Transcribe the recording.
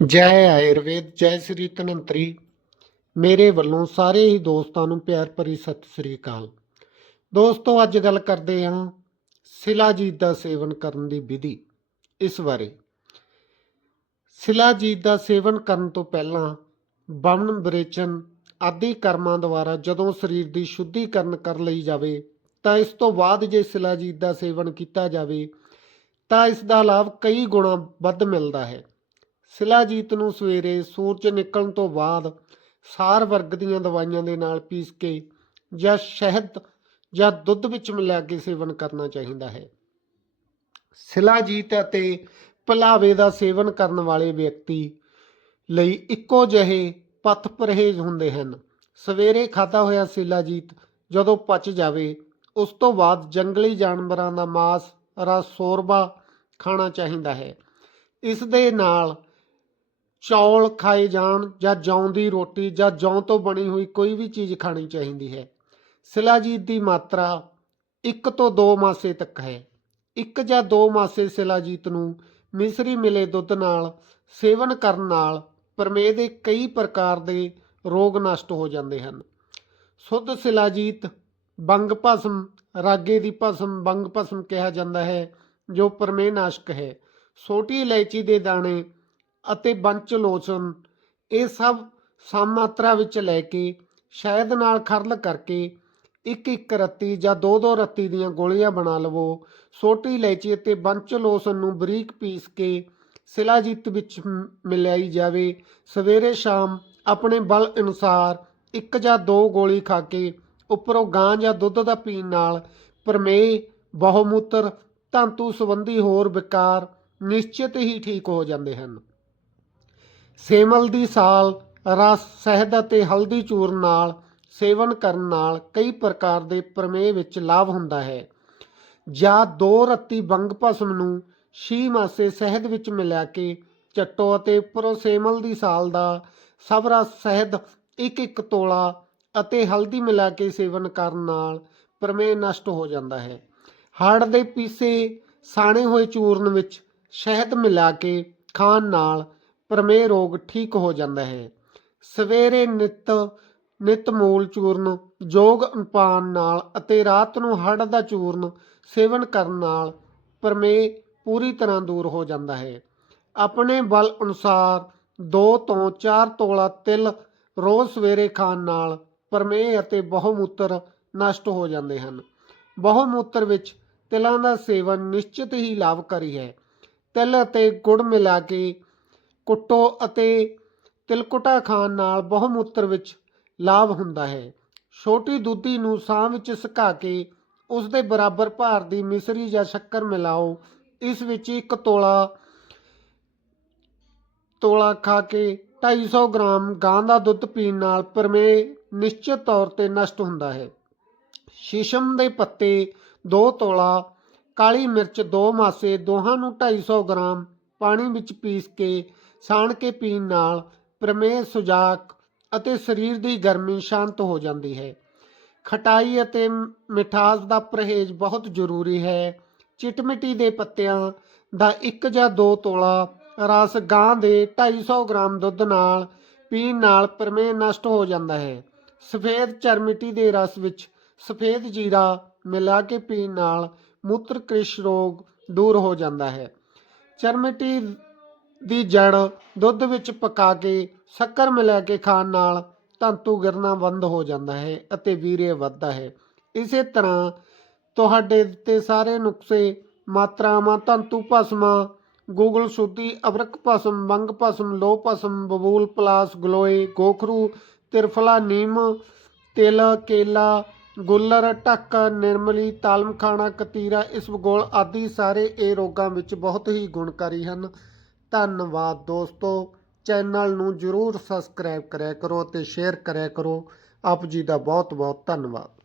ਜੈ ਆਯੁਰਵੇਦ, ਜੈ ਸ੍ਰੀ ਧਨੰਤਰੀ ਮੇਰੇ ਵੱਲੋਂ ਸਾਰੇ ਹੀ ਦੋਸਤਾਂ ਨੂੰ ਪਿਆਰ ਭਰੀ ਸਤਿ ਸ੍ਰੀ ਅਕਾਲ। ਦੋਸਤੋ, ਅੱਜ ਗੱਲ ਕਰਦੇ ਹਾਂ ਸਿਲਾਜੀਤ ਦਾ ਸੇਵਨ ਕਰਨ ਦੀ ਵਿਧੀ ਇਸ ਬਾਰੇ। ਸਿਲਾਜੀਤ ਦਾ ਸੇਵਨ ਕਰਨ ਤੋਂ ਪਹਿਲਾਂ ਬਮਨ ਬ੍ਰੇਚਨ ਆਦਿ ਕਰਮਾਂ ਦੁਆਰਾ ਜਦੋਂ ਸਰੀਰ ਦੀ ਸ਼ੁੱਧੀਕਰਨ ਕਰ ਲਈ ਜਾਵੇ, ਤਾਂ ਇਸ ਤੋਂ ਬਾਅਦ ਜੇ ਸਿਲਾਜੀਤ ਦਾ ਸੇਵਨ ਕੀਤਾ ਜਾਵੇ, ਤਾਂ ਇਸ ਦਾ ਲਾਭ ਕਈ ਗੁਣਾ ਵੱਧ ਮਿਲਦਾ ਹੈ। ਸਿਲਾਜੀਤ ਨੂੰ ਸਵੇਰੇ ਸੂਰਜ ਨਿਕਲਣ ਤੋਂ ਬਾਅਦ ਸਾਰ ਵਰਗ ਦੀਆਂ ਦਵਾਈਆਂ ਦੇ ਨਾਲ ਪੀਸ ਕੇ ਜਾਂ ਸ਼ਹਿਦ ਜਾਂ ਦੁੱਧ ਵਿੱਚ ਮਿਲਾ ਕੇ ਸੇਵਨ ਕਰਨਾ ਚਾਹੀਦਾ ਹੈ। ਸਿਲਾਜੀਤ ਅਤੇ ਭਲਾਵੇ ਦਾ ਸੇਵਨ ਕਰਨ ਵਾਲੇ ਵਿਅਕਤੀ ਲਈ ਇੱਕੋ ਜਿਹੇ ਪਥ ਪਰਹੇਜ਼ ਹੁੰਦੇ ਹਨ। ਸਵੇਰੇ ਖਾਧਾ ਹੋਇਆ ਸਿਲਾਜੀਤ ਜਦੋਂ ਪਚ ਜਾਵੇ, ਉਸ ਤੋਂ ਬਾਅਦ ਜੰਗਲੀ ਜਾਨਵਰਾਂ ਦਾ ਮਾਸ ਰਸ ਸੋਰਬਾ ਖਾਣਾ ਚਾਹੀਦਾ ਹੈ। ਇਸ ਦੇ ਨਾਲ ਚੌਲ ਖਾਏ ਜਾਣ ਜਾਂ ਜੌਂ ਦੀ ਰੋਟੀ ਜਾਂ ਜੌਂ ਤੋਂ ਬਣੀ ਹੋਈ ਕੋਈ ਵੀ ਚੀਜ਼ ਖਾਣੀ ਚਾਹੀਦੀ ਹੈ। ਸਿਲਾਜੀਤ ਦੀ ਮਾਤਰਾ 1 ਤੋਂ 2 ਮਾਸੇ ਤੱਕ ਹੈ। ਇੱਕ ਜਾਂ ਦੋ ਮਾਸੇ ਸਿਲਾਜੀਤ ਨੂੰ ਮਿਸਰੀ ਮਿਲੇ ਦੁੱਧ ਨਾਲ ਸੇਵਨ ਕਰਨ ਨਾਲ ਪ੍ਰਮੇਹ ਦੇ ਕਈ ਪ੍ਰਕਾਰ ਦੇ ਰੋਗ ਨਸ਼ਟ ਹੋ ਜਾਂਦੇ ਹਨ। ਸੁੱਧ ਸਿਲਾਜੀਤ ਬੰਗ ਭਸਮ, ਰਾਗੇ ਦੀ ਭਸਮ, ਬੰਗ ਭਸਮ ਕਿਹਾ ਜਾਂਦਾ ਹੈ, ਜੋ ਪਰਮੇ ਨਾਸ਼ਕ ਹੈ। ਛੋਟੀ ਇਲਾਇਚੀ ਦੇ ਦਾਣੇ ਅਤੇ ਬੰਚ ਲੋਸ਼ਨ ਇਹ ਸਭ ਸਮ ਮਾਤਰਾ ਵਿੱਚ ਲੈ ਕੇ ਸ਼ਹਿਦ ਨਾਲ ਖਰਲ ਕਰਕੇ ਇੱਕ ਇੱਕ ਰੱਤੀ ਜਾਂ ਦੋ ਦੋ ਰੱਤੀ ਦੀਆਂ ਗੋਲੀਆਂ ਬਣਾ ਲਵੋ। ਛੋਟੀ ਇਲਾਇਚੀ ਅਤੇ ਬੰਚ ਲੋਸ਼ਨ ਨੂੰ ਬਰੀਕ ਪੀਸ ਕੇ ਸਿਲਾਜੀਤ ਵਿੱਚ ਮਿਲਾਈ ਜਾਵੇ। ਸਵੇਰੇ ਸ਼ਾਮ ਆਪਣੇ ਬਲ ਅਨੁਸਾਰ ਇੱਕ ਜਾਂ ਦੋ ਗੋਲੀ ਖਾ ਕੇ ਉੱਪਰੋਂ ਗਾਂ ਜਾਂ ਦੁੱਧ ਦਾ ਪੀਣ ਨਾਲ ਪਰਮੇਹ, ਬਹੁਮੂਤਰ, ਧੰਤੂ ਸੰਬੰਧੀ ਹੋਰ ਵਿਕਾਰ ਨਿਸ਼ਚਿਤ ਹੀ ਠੀਕ ਹੋ ਜਾਂਦੇ ਹਨ। ਸੇਮਲ ਦੀ ਸਾਲ, ਰਸ, ਸ਼ਹਿਦ ਅਤੇ ਹਲਦੀ ਚੂਰਨ ਨਾਲ ਸੇਵਨ ਕਰਨ ਨਾਲ ਕਈ ਪ੍ਰਕਾਰ ਦੇ ਪ੍ਰਮੇਹ ਵਿੱਚ ਲਾਭ ਹੁੰਦਾ ਹੈ। ਜਾਂ ਦੋ ਰੱਤੀ ਬੰਗ ਭਸਮ ਨੂੰ ਛੀ ਮਾਸੇ ਸ਼ਹਿਦ ਵਿੱਚ ਮਿਲਾ ਕੇ ਚੱਟੋ ਅਤੇ ਉੱਪਰੋਂ ਸੇਮਲ ਦੀ ਸਾਲ ਦਾ ਸਭ ਰਸ, ਸ਼ਹਿਦ ਇੱਕ ਇੱਕ ਤੋਲਾ ਅਤੇ ਹਲਦੀ ਮਿਲਾ ਕੇ ਸੇਵਨ ਕਰਨ ਨਾਲ ਪ੍ਰਮੇਹ ਨਸ਼ਟ ਹੋ ਜਾਂਦਾ ਹੈ। ਹਾੜ ਦੇ ਪੀਸੇ, ਸਾਣੇ ਹੋਏ ਚੂਰਨ ਵਿੱਚ ਸ਼ਹਿਦ ਮਿਲਾ ਕੇ ਖਾਣ ਨਾਲ ਪ੍ਰਮੇਹ ਰੋਗ ਠੀਕ ਹੋ ਜਾਂਦਾ ਹੈ। ਸਵੇਰੇ ਨਿਤ ਨਿਤ ਮੂਲ ਚੂਰਨ ਯੋਗ ਅਨੁਪਾਨ ਨਾਲ ਅਤੇ ਰਾਤ ਨੂੰ ਹੜ ਦਾ ਚੂਰਨ ਸੇਵਨ ਕਰਨ ਨਾਲ ਪ੍ਰਮੇਹ ਪੂਰੀ ਤਰ੍ਹਾਂ ਦੂਰ ਹੋ ਜਾਂਦਾ ਹੈ। ਆਪਣੇ ਬਲ ਅਨੁਸਾਰ 2 ਤੋਂ 4 ਤੋਲਾ ਤਿਲ ਰੋਜ਼ ਸਵੇਰੇ ਖਾਣ ਨਾਲ ਪ੍ਰਮੇਹ ਅਤੇ ਬਹੁਮੂਤਰ ਨਸ਼ਟ ਹੋ ਜਾਂਦੇ ਹਨ। ਬਹੁਮੂਤਰ ਵਿੱਚ ਤਿਲਾਂ ਦਾ ਸੇਵਨ ਨਿਸ਼ਚਿਤ ਹੀ ਲਾਭਕਾਰੀ ਹੈ। ਤਿਲ ਅਤੇ ਗੁੜ ਮਿਲਾ ਕੇ ਕੁੱਟੋ ਅਤੇ ਤਿਲਕੁਟਾ ਖਾਣ ਨਾਲ ਬਹੁਮੂਤਰ ਵਿੱਚ ਲਾਭ ਹੁੰਦਾ ਹੈ। ਛੋਟੀ ਦੁੱਧੀ ਨੂੰ ਸਾਹ ਵਿੱਚ ਸੁਕਾ ਕੇ ਉਸ ਦੇ ਬਰਾਬਰ ਭਾਰ ਦੀ ਮਿਸਰੀ ਜਾਂ ਸ਼ੱਕਰ ਮਿਲਾਓ। ਇਸ ਵਿੱਚ ਇੱਕ ਤੋਲਾ ਤੋਲਾ ਖਾ ਕੇ 250 ਗ੍ਰਾਮ ਗਾਂ ਦਾ ਦੁੱਧ ਪੀਣ ਨਾਲ ਪ੍ਰਮੇਹ ਨਿਸ਼ਚਿਤ ਤੌਰ ਤੇ ਨਸ਼ਟ ਹੁੰਦਾ ਹੈ। ਸ਼ੀਸ਼ਮ ਦੇ ਪੱਤੇ 2 ਤੋਲਾ, ਕਾਲੀ ਮਿਰਚ 2 ਮਾਸੇ, ਦੋਹਾਂ ਨੂੰ 250 ਗ੍ਰਾਮ ਪਾਣੀ ਵਿੱਚ ਪੀਸ ਕੇ, ਸਾਣ ਕੇ ਪੀਣ ਨਾਲ ਪ੍ਰਮੇਹ ਸੁਜਾਕ ਅਤੇ ਸਰੀਰ ਦੀ ਗਰਮੀ ਸ਼ਾਂਤ ਹੋ ਜਾਂਦੀ ਹੈ। ਖਟਾਈ ਅਤੇ ਮਿਠਾਸ ਦਾ ਪਰਹੇਜ਼ ਬਹੁਤ ਜ਼ਰੂਰੀ ਹੈ। ਚਿਟਮਿਟੀ ਦੇ ਪੱਤਿਆਂ ਦਾ ਇੱਕ ਜਾਂ ਦੋ ਤੋਲਾ ਰਸ ਗਾਂ ਦੇ 250 ਗ੍ਰਾਮ ਦੁੱਧ ਨਾਲ ਪੀਣ ਨਾਲ ਪ੍ਰਮੇਹ ਨਸ਼ਟ ਹੋ ਜਾਂਦਾ ਹੈ। ਸਫੇਦ ਚਰਮਿਟੀ ਦੇ ਰਸ ਵਿੱਚ ਸਫੇਦ ਜੀਰਾ ਮਿਲਾ ਕੇ ਪੀਣ ਨਾਲ ਮੂਤਰ ਕ੍ਰਿਸ਼ ਰੋਗ ਦੂਰ ਹੋ ਜਾਂਦਾ ਹੈ। ਚਰਮਿਟੀ ਦੀ ਜੜ ਦੁੱਧ ਵਿੱਚ ਪਕਾ ਕੇ ਸ਼ੱਕਰ ਮਿਲਾ ਕੇ ਖਾਣ ਨਾਲ ਤੰਤੂ ਗਿਰਨਾ ਬੰਦ ਹੋ ਜਾਂਦਾ ਹੈ ਅਤੇ ਵੀਰੇ ਵੱਧਦਾ ਹੈ। ਇਸੇ ਤਰ੍ਹਾਂ ਤੁਹਾਡੇ ਦਿੱਤੇ ਸਾਰੇ ਨੁਕਸੇ, ਮਾਤਰਾਵਾਂ, ਤੰਤੂ ਭਸਮਾਂ, ਗੂਗਲ ਸ਼ੁੱਧੀ, ਅਵਰਕ ਭਸਮ ਮੰਗ ਭਸਮ ਲੋ ਭਸਮ, ਬਬੂਲ, ਪਲਾਸ, ਗਲੋਏ, ਗੋਖਰੂ, ਤਿਰਫਲਾ, ਨੀਮ, ਤਿਲ, ਕੇਲਾ ਗੁੱਲਰ, ਢੱਕ, ਨਿਰਮਲੀ ਤਾਲਮਖਾਣਾ ਕਤੀਰਾ, ਇਸਬਗੋਲ ਆਦਿ ਸਾਰੇ ਇਹ ਰੋਗਾਂ ਵਿੱਚ ਬਹੁਤ ਹੀ ਗੁਣਕਾਰੀ ਹਨ। ਧੰਨਵਾਦ ਦੋਸਤੋ। ਚੈਨਲ ਨੂੰ ਜਰੂਰ ਸਬਸਕ੍ਰਾਈਬ ਕਰਿਆ ਕਰੋ ਅਤੇ ਸ਼ੇਅਰ ਕਰਿਆ ਕਰੋ। ਆਪ ਜੀ ਦਾ ਬਹੁਤ ਬਹੁਤ ਧੰਨਵਾਦ।